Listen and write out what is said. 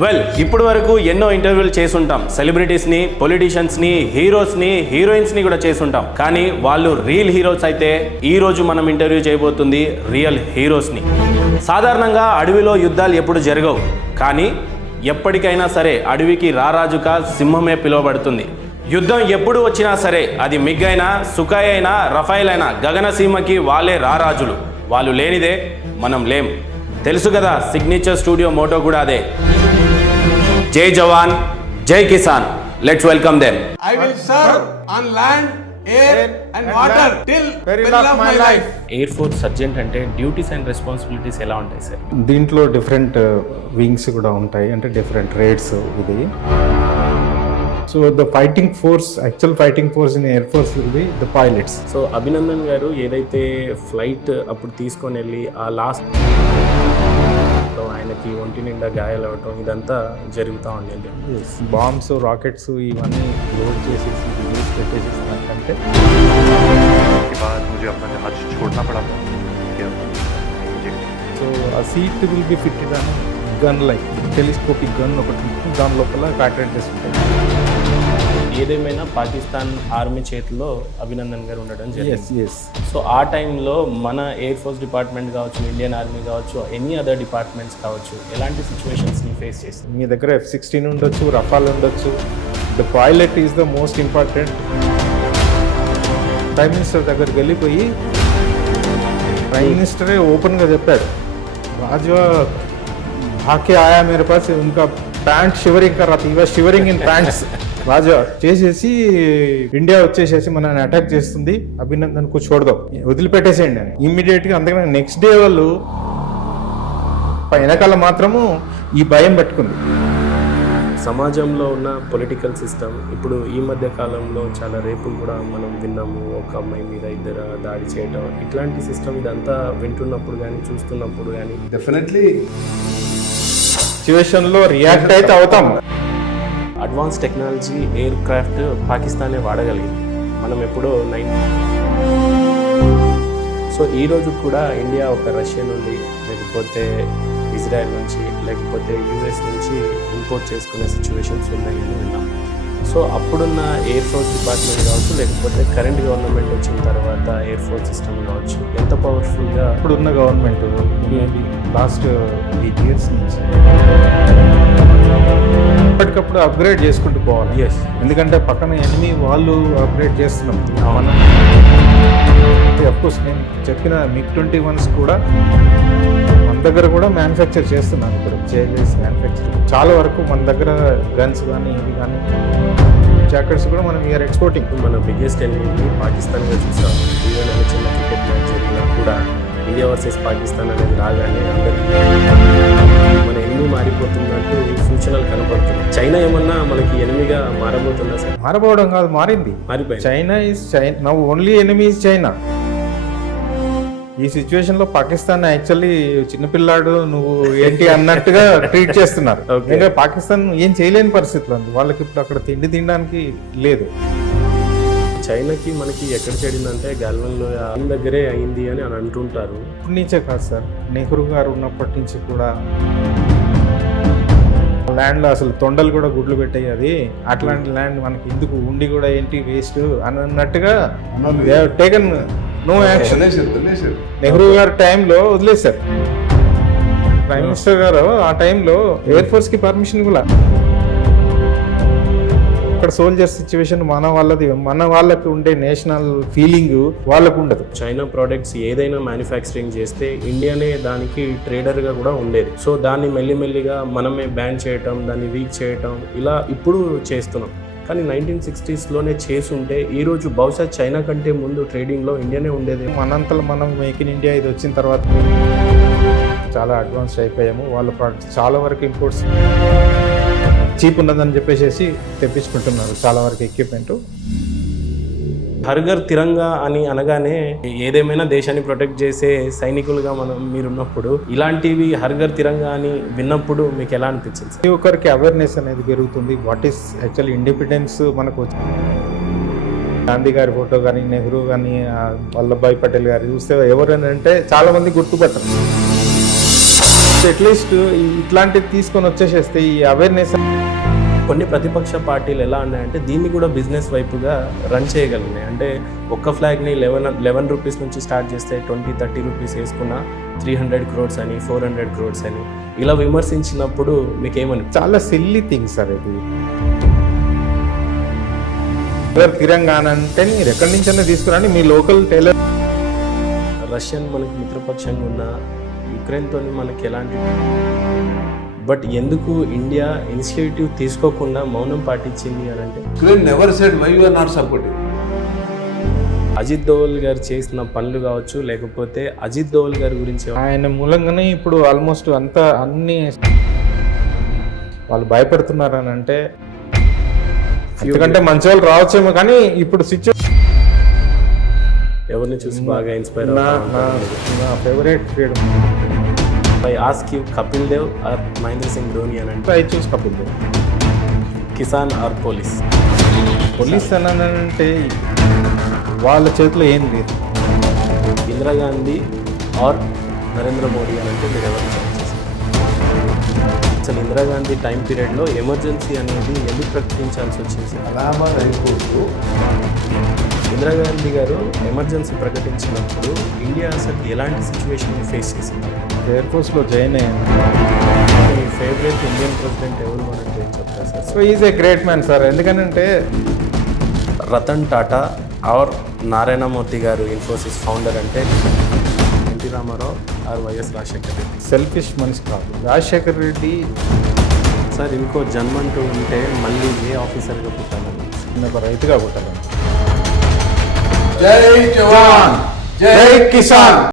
Well ఇప్పుడు వరకు ఎన్నో ఇంటర్వ్యూలు చేసుంటాం, సెలబ్రిటీస్ని, పొలిటీషియన్స్ని, హీరోస్ని, హీరోయిన్స్ని కూడా చేసుంటాం. కానీ వాళ్ళు రియల్ హీరోస్ అయితే ఈ రోజు మనం ఇంటర్వ్యూ చేయబోతుంది రియల్ హీరోస్ని. సాధారణంగా అడవిలో యుద్ధాలు ఎప్పుడు జరగవు, కానీ ఎప్పటికైనా సరే అడవికి రారాజుగా సింహమే పిలువబడుతుంది. యుద్ధం ఎప్పుడు వచ్చినా సరే అది మిగ్ అయినా, సుఖాయ్ అయినా, రఫైల్ అయినా గగనసీమకి వాళ్ళే రారాజులు. వాళ్ళు లేనిదే మనం లేం. తెలుసు కదా, సిగ్నేచర్ స్టూడియో మోటో కూడా అదే. జై జవాన్, జై Kisan. Let's welcome them. I will serve on land, air and water till peril of my life. Air force sergeant అంటే డ్యూటీస్ అండ్ రెస్పాన్సిబిలిటీస్ ఎలా ఉంటాయి సార్? దీంట్లో డిఫరెంట్ వింగ్స్ కూడా ఉంటాయి, అంటే డిఫరెంట్ రేట్స్ ఇది. So the fighting force, actual fighting force in air force will be the pilots. So Abhinandan గారు ఏదైతే ఫ్లైట్ అప్పుడు తీసుకొని వెళ్ళి ఆ లాస్ట్ ఆయనకి ఒంటి నిండా గాయాలవటం ఇదంతా జరుగుతూ ఉండేది. బాంబ్స్, రాకెట్స్ ఇవన్నీ లోడ్ చేసేసి రిలీజ్ పెట్టేసేసినాకంటే సో ఆ సీట్ విల్ బి ఫిట్టెడ్ అని గన్, లైక్ టెలిస్కోపిక్ గన్ ఒకటి ఉంటుంది, దాని లోపల ప్యాటర్న్స్ ఉంటాయి. ఏదేమైనా పాకిస్తాన్ ఆర్మీ చేతిలో అభినందన్ గారు ఉండడం జరిగింది. ఎస్. సో ఆ టైంలో మన ఎయిర్ ఫోర్స్ డిపార్ట్మెంట్ కావచ్చు, ఇండియన్ ఆర్మీ కావచ్చు, ఎనీ అదర్ డిపార్ట్మెంట్స్ కావచ్చు, ఎలాంటి సిచ్యువేషన్స్ని ఫేస్ చేస్తుంది? మీ దగ్గర F-16 ఉండొచ్చు, రఫాల్ ఉండొచ్చు. The pilot is the most important. Prime minister దగ్గరికి వెళ్ళిపోయి ప్రైమ్ మినిస్టరే ఓపెన్గా చెప్పాడు, రాజా భాకే ఆయా మేరే పాస్, ఇంకా ప్యాంట్ షివరింగ్ కర్ రాతి, ఇవా షివరింగ్ ఇన్ ప్యాంట్స్. రాజా చేసేసి ఇండియా వచ్చేసేసి మనల్ని అటాక్ చేస్తుంది, అభినందన్ కు చూడదాం, వదిలిపెట్టేసేయండి అని ఇమ్మీడియట్గా. అందుకని నెక్స్ట్ డే వాళ్ళు వెనకాల మాత్రము ఈ భయం పట్టుకుంది. సమాజంలో ఉన్న పొలిటికల్ సిస్టమ్ ఇప్పుడు ఈ మధ్య కాలంలో చాలా రేపులు కూడా మనం విన్నాము. ఒక అమ్మాయి మీద ఇద్దరు దాడి చేయటం, ఇట్లాంటి సిస్టమ్ ఇదంతా వింటున్నప్పుడు కానీ చూస్తున్నప్పుడు కానీ Definitely. సిచ్యువేషన్లో రియాక్ట్ అయితే అవుతాం. అడ్వాన్స్ టెక్నాలజీ ఎయిర్ క్రాఫ్ట్ పాకిస్తానే వాడగలిగింది. మనం ఎప్పుడో సో ఈ రోజు కూడా ఇండియా ఒక రష్యా నుండి, లేకపోతే ఇజ్రాయెల్ నుంచి, లేకపోతే యూఎస్ నుంచి ఇంపోర్ట్ చేసుకునే సిచ్యువేషన్స్ ఉన్నాయి అని విన్నాం. సో అప్పుడున్న ఎయిర్ ఫోర్స్ డిపార్ట్మెంట్ కావచ్చు, లేకపోతే కరెంట్ గవర్నమెంట్ వచ్చిన తర్వాత ఎయిర్ ఫోర్స్ సిస్టమ్ కావచ్చు, ఎంత పవర్ఫుల్గా ఇప్పుడున్న గవర్నమెంట్ లాస్ట్ 8 years నుంచి ఎప్పటికప్పుడు అప్గ్రేడ్ చేసుకుంటూ పోవాలి. ఎస్, ఎందుకంటే పక్కన ఎనిమి వాళ్ళు అప్గ్రేడ్ చేస్తున్నాం. మనం అఫ్కోర్స్ నేను చెప్పిన MiG-21s కూడా మన దగ్గర కూడా మ్యానుఫ్యాక్చర్ చేస్తున్నాను. ఇప్పుడు జేజెస్ మ్యానుఫ్యాక్చరింగ్ చాలా వరకు మన దగ్గర గన్స్ కానీ ఇవి కానీ జాకెట్స్ కూడా మనం వీఆర్ ఎక్స్పోర్టింగ్. మన బిగ్గెస్ట్ ఎనిమీ పాకిస్తాన్గా చూసాం. ఈవెన్ అని చిన్న క్రికెట్ మ్యాచ్ జరిగినా కూడా ఇండియా వర్సెస్ పాకిస్తాన్ అనేది రాగానే అందరికీ మన ఎనిమీ మారిపోతున్నట్టు సూచనలు కనపడుతున్నాయి. చైనా ఏమన్నా మనకి ఎనిమిగా మారబోతుందా సార్? మారబోవడం కాదు, మారింది. మారిపోయింది. China is now only enemy is China. ఈ సిచ్యువేషన్ లో పాకిస్తాన్ యాక్చువల్లీ చిన్నపిల్లాడు నువ్వు ఏంటి అన్నట్టుగా ట్రీట్ చేస్తున్నారు. ఇంకా పాకిస్తాన్ ఏం చేయలేని పరిస్థితులు ఉంది. వాళ్ళకి ఇప్పుడు అక్కడ తిండి తినడానికి లేదు. చైనాకి మనకి ఎక్కడ చెడిందంటే గాల్వన్లో దగ్గరే అయింది అని అంటుంటారు. ఇప్పటి నుంచే కాదు సార్, నెహ్రూ గారు ఉన్నప్పటి నుంచి కూడా ల్యాండ్లో అసలు తొండలు కూడా గుడ్లు పెట్టాయి. అది అట్లాంటి ల్యాండ్ మనకి ఎందుకు ఉండి కూడా ఏంటి వేస్ట్ అని అన్నట్టుగా టేకన్ నో యాక్షన్. నెహ్రూ గారి టైంలో వదిలేశారు. ప్రైమ్ మినిస్టర్ గారు ఆ టైంలో ఎయిర్ ఫోర్స్ కి పర్మిషన్ కూడా. అక్కడ సోల్జర్ సిచ్యువేషన్ మన వాళ్ళది, మన వాళ్ళకి ఉండే నేషనల్ ఫీలింగ్ వాళ్ళకు ఉండదు. చైనా ప్రోడక్ట్స్ ఏదైనా మ్యానుఫ్యాక్చరింగ్ చేస్తే ఇండియానే దానికి ట్రేడర్గా కూడా ఉండేది. సో దాన్ని మెల్లిమెల్లిగా మనమే బ్యాన్ చేయటం, దాన్ని వీక్ చేయటం, ఇలా ఇప్పుడు చేస్తున్నాం. కానీ 1960sలోనే చేసుంటే ఈరోజు బహుశా చైనా కంటే ముందు ట్రేడింగ్లో ఇండియానే ఉండేది. మనంతలో మనం మేక్ ఇన్ ఇండియా ఇది వచ్చిన తర్వాత చాలా అడ్వాన్స్ అయిపోయాము. వాళ్ళ ప్రోడక్ట్స్ చాలా వరకు ఇంపోర్ట్స్ చీప్ ఉన్నదని చెప్పేసి తెప్పించుకుంటున్నారు చాలా వరకు ఎక్విప్మెంట్. హర్ఘర్ తిరంగా అని అనగానే ఏదేమైనా దేశాన్ని ప్రొటెక్ట్ చేసే సైనికులుగా మీరున్నప్పుడు ఇలాంటివి హర్ఘర్ తిరంగా అని విన్నప్పుడు మీకు ఎలా అనిపించింది? ప్రతి ఒక్కరికి అవేర్నెస్ అనేది పెరుగుతుంది. వాట్ ఈస్ యాక్చువల్ ఇండిపెండెన్స్ మనకు గాంధీ గారి ఫోటో కానీ, నెహ్రూ కానీ, వల్లభాయ్ పటేల్ గారి చూస్తే ఎవరైనా అంటే చాలా మంది గుర్తుపట్టరు. అట్లీస్ట్ ఇట్లాంటివి తీసుకొని వచ్చేసేస్తే ఈ అవేర్నెస్ కొన్ని ప్రతిపక్ష పార్టీలు ఎలా ఉన్నాయంటే దీన్ని కూడా బిజినెస్ వైపుగా రన్ చేయగలిగినాయి. అంటే ఒక్క ఫ్లాగ్ని 11 రూపీస్ నుంచి స్టార్ట్ చేస్తే 20-30 రూపీస్ వేసుకున్న 300 crores అని 400 crores అని ఇలా విమర్శించినప్పుడు మీకేమని? చాలా సిల్లీ థింగ్ సార్ ఇది. తిరంగాణ అంటే మీరు ఎక్కడి నుంచైనా తీసుకురండి, మీ లోకల్ టైలర్. రష్యన్ మనకి మిత్రపక్షంగా ఉన్న యుక్రెయిన్తో మనకి ఎలాంటి, బట్ ఎందుకు ఇండియా ఇనిషియేటివ్ తీసుకోకుండా మౌనం పాటించింది అని అంటే Ukraine never said why you are not supporting. Ajit Doval గారు చేసిన పనులు కావచ్చు, లేకపోతే అజిత్ దోవల్ గారి గురించి ఆయన మూలంగానే ఇప్పుడు ఆల్మోస్ట్ అన్ని వాళ్ళు భయపడుతున్నారని అంటే, ఎందుకంటే మంచి వాళ్ళు రావచ్చేమో కానీ ఇప్పుడు ఎవరిని చూసి బాగా ఇన్స్పైర్ నా favourite freedom I ask you Kapil Dev or Mahendra Singh Dhoni అని అంటే I choose Kapil Dev. Kisan or police? Police అంటే వాళ్ళ చేతిలో ఏం లేదు. ఇందిరాగాంధీ ఆర్ నరేంద్ర మోడీ అని అంటే మీరు ఎవరు సెలెక్ట్ చేస్తారు? అసలు ఇందిరాగాంధీ టైం పీరియడ్లో ఎమర్జెన్సీ అనేది ఎందుకు ప్రకటించాల్సి వచ్చింది? అలహాబాద్ హైకోర్టు ఇందిరాగాంధీ గారు ఎమర్జెన్సీ ప్రకటించినప్పుడు ఇండియా అసలు ఎలాంటి సిచ్యువేషన్ ఫేస్ చేసింది? ఎయిర్ ఫోర్స్లో జాయిన్ అయ్యాను. మీ ఫేవరెట్ ఇండియన్ ప్రెసిడెంట్ ఎవరు అంటే ఏం చెప్తారు sir? So is a great man sir. ఎందుకంటే Ratan Tata or Narayana Murthy garu Infosys founder అంటే NT Rama Rao or YS Rajasekhar Reddy? Selfish మనిషి కాదు రాజశేఖర్ రెడ్డి. సార్ ఇంకో జన్మంటూ ఉంటే మళ్ళీ ఏ ఆఫీసర్గా పుట్టాలని? నేను ఒక రైతుగా పుట్టాను. జై జవాన్ జై కిసాన్.